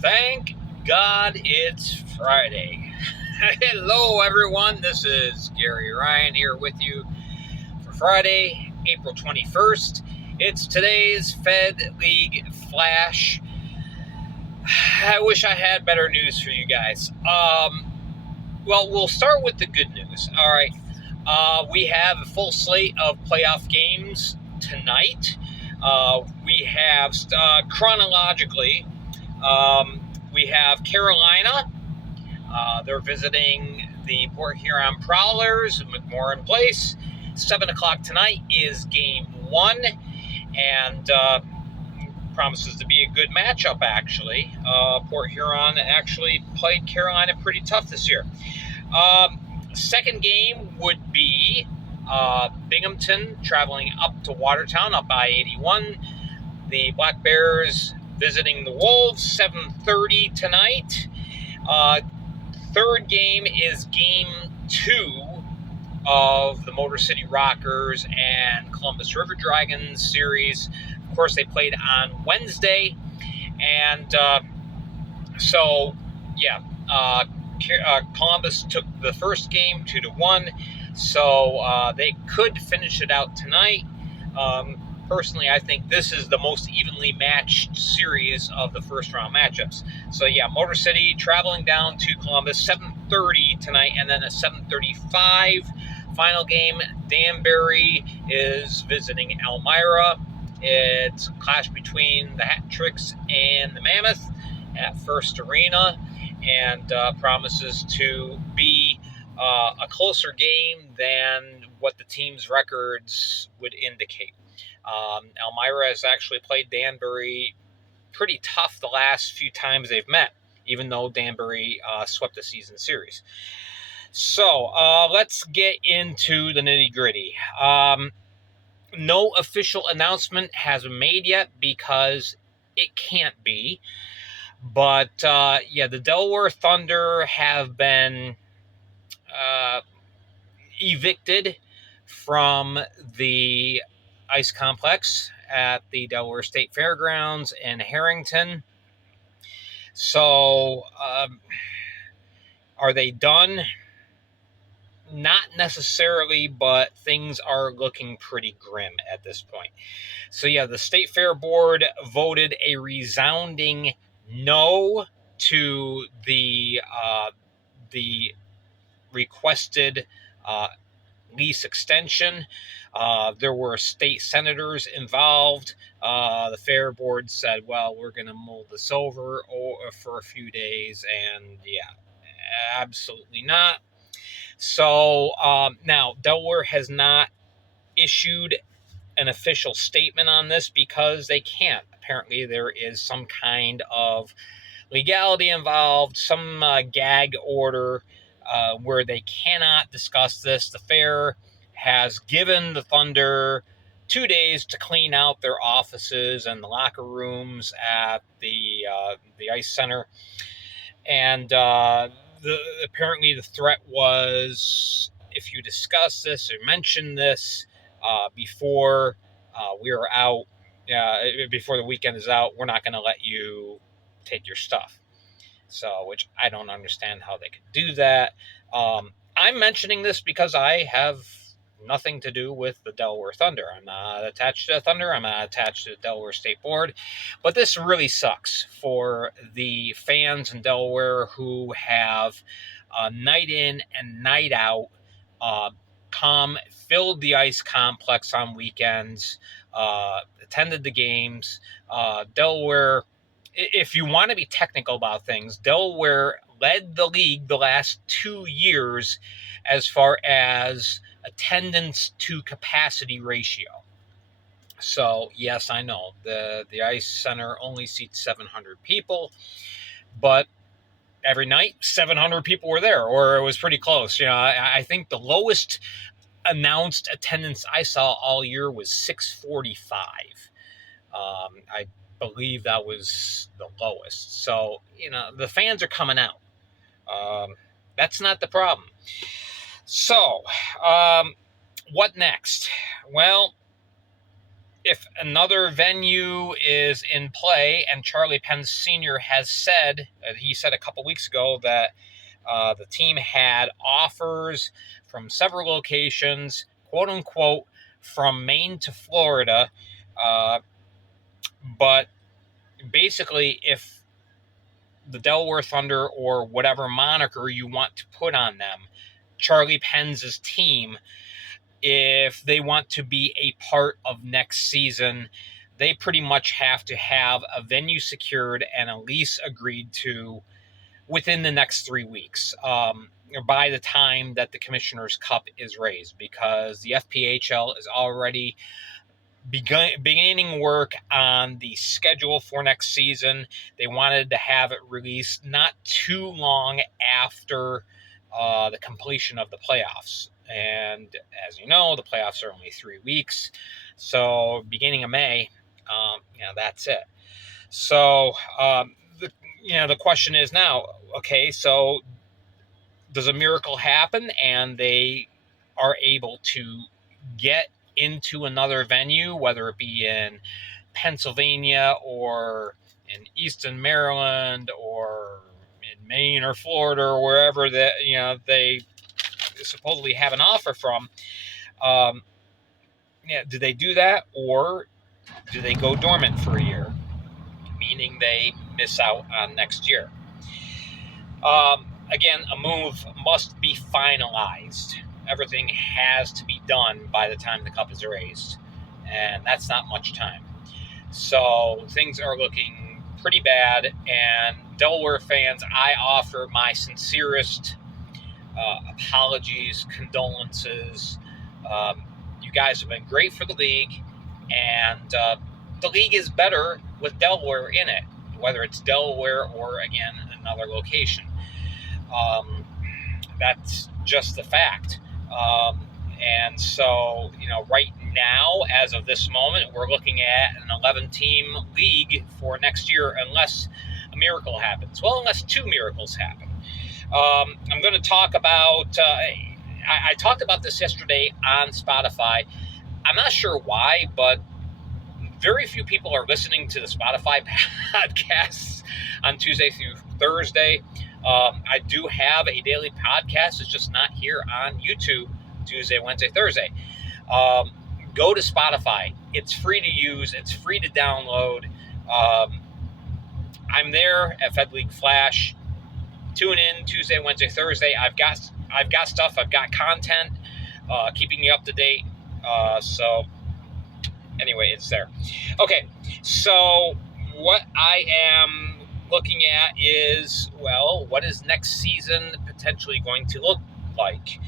Thank God it's Friday. Hello, everyone. This is Gary Ryan here with you for Friday, April 21st. It's today's Fed League Flash. I wish I had better news for you guys. Well, we'll start with the good news. All right. We have a full slate of playoff games tonight. We have, chronologically, we have Carolina. They're visiting the Port Huron Prowlers, McMorran Place. 7 o'clock tonight is game one, and promises to be a good matchup, actually. Port Huron actually played Carolina pretty tough this year. Second game would be Binghamton traveling up to Watertown, up by 81. The Black Bears visiting the Wolves, 7:30 tonight. Third game is game 2 of the Motor City Rockers and Columbus River Dragons series. Of course, they played on Wednesday, and Columbus took the first game 2-1, so they could finish it out tonight. Personally, I think this is the most evenly matched series of the first round matchups. So yeah, Motor City traveling down to Columbus, 7:30 tonight, and then at 7:35 final game, Danbury is visiting Elmira. It's a clash between the Hat Tricks and the Mammoth at First Arena, and promises to be a closer game than what the team's records would indicate. Elmira has actually played Danbury pretty tough the last few times they've met, even though Danbury swept the season series. So let's get into the nitty-gritty. No official announcement has been made yet because it can't be. But, the Delaware Thunder have been evicted from the ice complex at the Delaware State Fairgrounds in Harrington. So, are they done? Not necessarily, but things are looking pretty grim at this point. So, the State Fair Board voted a resounding no to the requested lease extension. There were state senators involved. The Fair Board said, well, we're going to mull this over for a few days, and absolutely not. So now Delaware has not issued an official statement on this because they can't. Apparently there is some kind of legality involved, some gag order where they cannot discuss this. The fair has given the Thunder 2 days to clean out their offices and the locker rooms at the ice center, and apparently the threat was, if you discuss this or mention this before we're out, before the weekend is out, we're not going to let you take your stuff. So, which I don't understand how they could do that. I'm mentioning this because I have nothing to do with the Delaware Thunder. I'm not attached to the Thunder. I'm not attached to the Delaware State Board. But this really sucks for the fans in Delaware who have night in and night out filled the ice complex on weekends, attended the games. Delaware, if you want to be technical about things, Delaware led the league the last 2 years as far as attendance to capacity ratio. So, yes, I know the ice center only seats 700 people, but every night 700 people were there, or it was pretty close. I think the lowest announced attendance I saw all year was 645. I believe that was the lowest. So, the fans are coming out. That's not the problem. So, what next? Well, if another venue is in play, and Charlie Penn Sr. has said, he said a couple weeks ago that the team had offers from several locations, quote unquote, from Maine to Florida. But basically, if the Delaware Thunder, or whatever moniker you want to put on them, Charlie Penn's team, if they want to be a part of next season, they pretty much have to have a venue secured and a lease agreed to within the next 3 weeks, by the time that the Commissioner's Cup is raised, because the FPHL is already beginning work on the schedule for next season. They wanted to have it released not too long after the completion of the playoffs. And as you know, the playoffs are only 3 weeks. So beginning of May, that's it. So the question is now, okay, so does a miracle happen and they are able to get into another venue, whether it be in Pennsylvania or in Easton, Maryland, or in Maine or Florida, or wherever that they supposedly have an offer from? Do they do that, or do they go dormant for a year, meaning they miss out on next year? Again, a move must be finalized. Everything has to be done by the time the cup is raised, and that's not much time. So things are looking pretty bad, and Delaware fans, I offer my sincerest apologies, condolences. You guys have been great for the league, and the league is better with Delaware in it, whether it's Delaware or, again, another location. That's just the fact. And so, right now, as of this moment, we're looking at an 11-team league for next year, unless a miracle happens. Well, unless 2 miracles happen. I'm going to talk about, I talked about this yesterday on Spotify. I'm not sure why, but very few people are listening to the Spotify podcasts on Tuesday through Thursday. I do have a daily podcast. It's just not here on YouTube, Tuesday, Wednesday, Thursday. Go to Spotify. It's free to use. It's free to download. I'm there at Fed League Flash. Tune in Tuesday, Wednesday, Thursday. I've got stuff. I've got content, keeping you up to date. So anyway, it's there. Okay, so what I am looking at is, well, what is next season potentially going to look like?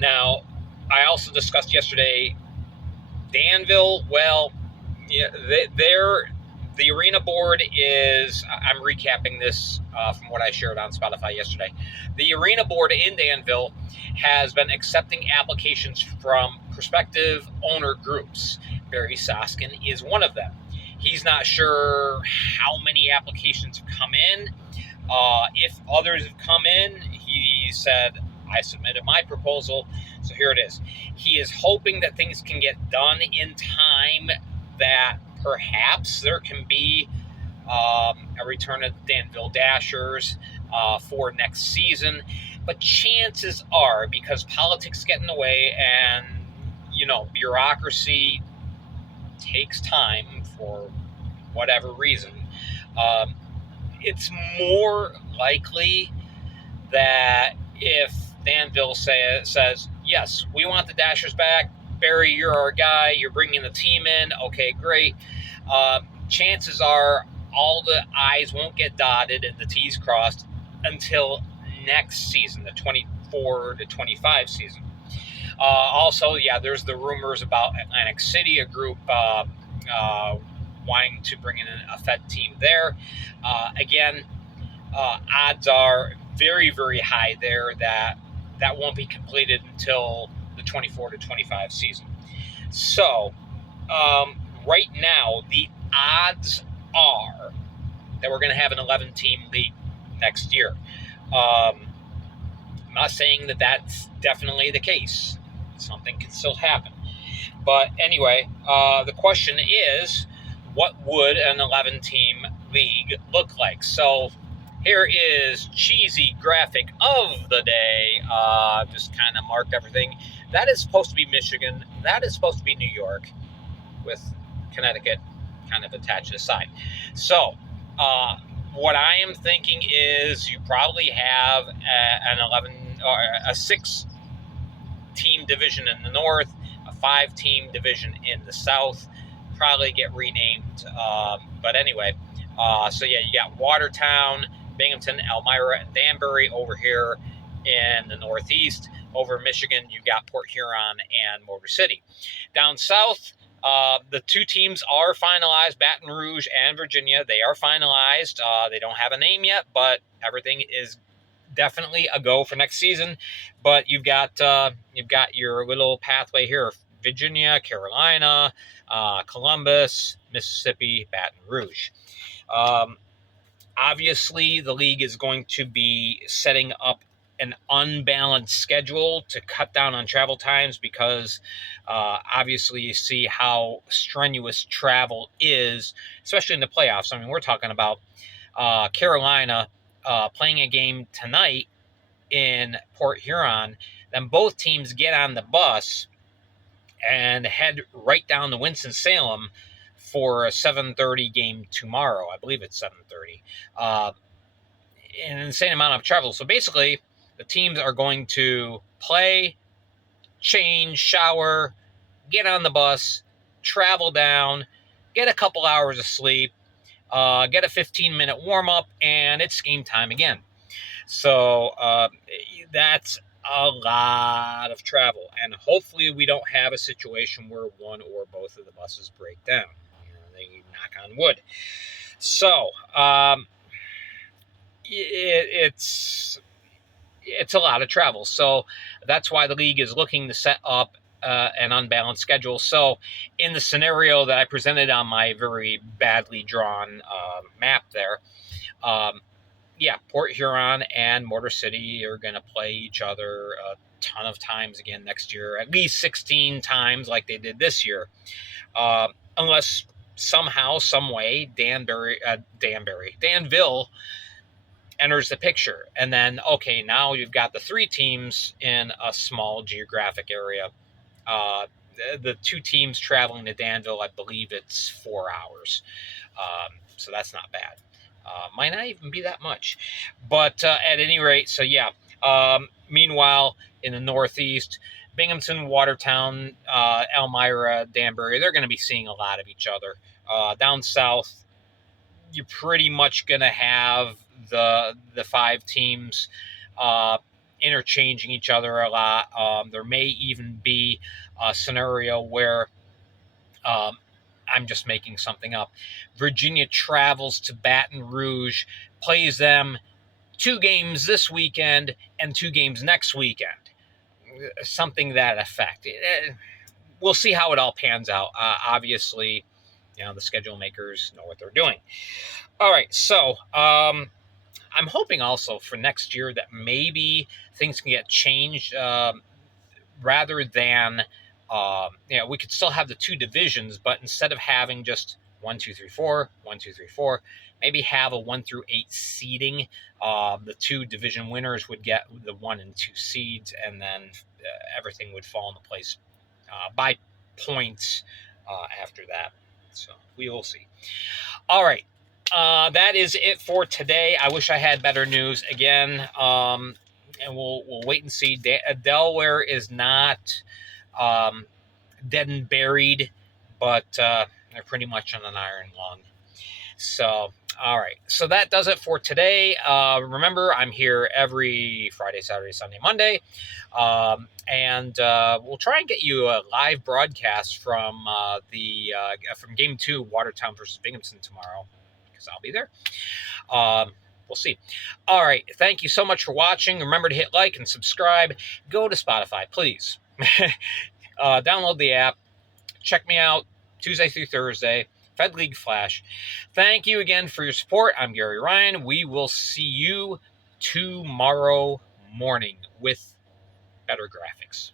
Now, I also discussed yesterday Danville. Well, yeah, the arena board is, I'm recapping this from what I shared on Spotify yesterday. The arena board in Danville has been accepting applications from prospective owner groups. Barry Soskin is one of them. He's not sure how many applications have come in. If others have come in, he said, I submitted my proposal, so here it is. He is hoping that things can get done in time, that perhaps there can be a return of the Danville Dashers for next season. But chances are, because politics get in the way and, bureaucracy takes time for whatever reason, it's more likely that if Danville says, yes, we want the Dashers back, Barry, you're our guy, you're bringing the team in, okay, great. Chances are all the I's won't get dotted and the T's crossed until next season, the 24 to 25 season. Also, there's the rumors about Atlantic City, a group wanting to bring in a Fed team there. Again, odds are very, very high there that won't be completed until the 24 to 25 season. So, right now, the odds are that we're going to have an 11-team league next year. I'm not saying that that's definitely the case. Something can still happen. But anyway, the question is, what would an 11-team league look like? So here is cheesy graphic of the day. Just kind of marked everything. That is supposed to be Michigan. That is supposed to be New York, with Connecticut kind of attached to the side. So what I am thinking is you probably have an 11 or a 6-team division in the north, a 5-team division in the south, probably get renamed. But anyway, so yeah, you got Watertown, Binghamton, Elmira, and Danbury over here in the northeast. Over Michigan, you got Port Huron and Motor City. Down south, the 2 teams are finalized, Baton Rouge and Virginia. They are finalized. They don't have a name yet, but everything is definitely a go for next season. But you've got your little pathway here: Virginia, Carolina, Columbus, Mississippi, Baton Rouge. Obviously, the league is going to be setting up an unbalanced schedule to cut down on travel times because obviously you see how strenuous travel is, especially in the playoffs. I mean, we're talking about Carolina playing a game tonight in Port Huron. Then both teams get on the bus and head right down to Winston-Salem for a 7:30 game tomorrow. I believe it's 7:30. An insane amount of travel. So basically, the teams are going to play, change, shower, get on the bus, travel down, get a couple hours of sleep, get a 15-minute warm-up, and it's game time again. So that's a lot of travel. And hopefully we don't have a situation where one or both of the buses break down. They knock on wood. So it's a lot of travel. So that's why the league is looking to set up an unbalanced schedule. So in the scenario that I presented on my very badly drawn map there, Port Huron and Motor City are going to play each other a ton of times again next year, at least 16 times like they did this year. Unless somehow, some way, Danville enters the picture. And then, okay, now you've got the 3 teams in a small geographic area. The 2 teams traveling to Danville, I believe it's 4 hours. So that's not bad. Might not even be that much. But at any rate, so yeah. Meanwhile, in the Northeast, Binghamton, Watertown, Elmira, Danbury, they're going to be seeing a lot of each other. Down south, you're pretty much going to have the 5 teams interchanging each other a lot. There may even be a scenario where I'm just making something up. Virginia travels to Baton Rouge, plays them 2 games this weekend and 2 games next weekend. Something to that effect. We'll see how it all pans out. Obviously, the schedule makers know what they're doing. All right, so I'm hoping also for next year that maybe things can get changed rather than we could still have the 2 divisions, but instead of having just 1, 2, 3, 4, 1, 2, 3, 4, maybe have a 1 through 8 seeding. The 2 division winners would get the 1 and 2 seeds, and then everything would fall into place by points after that. So we will see. All right. That is it for today. I wish I had better news again. And we'll wait and see. Delaware is not dead and buried, but they're pretty much on an iron lung. So, all right. So that does it for today. Remember, I'm here every Friday, Saturday, Sunday, Monday. And we'll try and get you a live broadcast from from Game 2, Watertown versus Binghamton tomorrow, because I'll be there. We'll see. All right. Thank you so much for watching. Remember to hit like and subscribe. Go to Spotify, please. Download the app. Check me out Tuesday through Thursday. Fed League Flash. Thank you again for your support. I'm Gary Ryan. We will see you tomorrow morning with better graphics.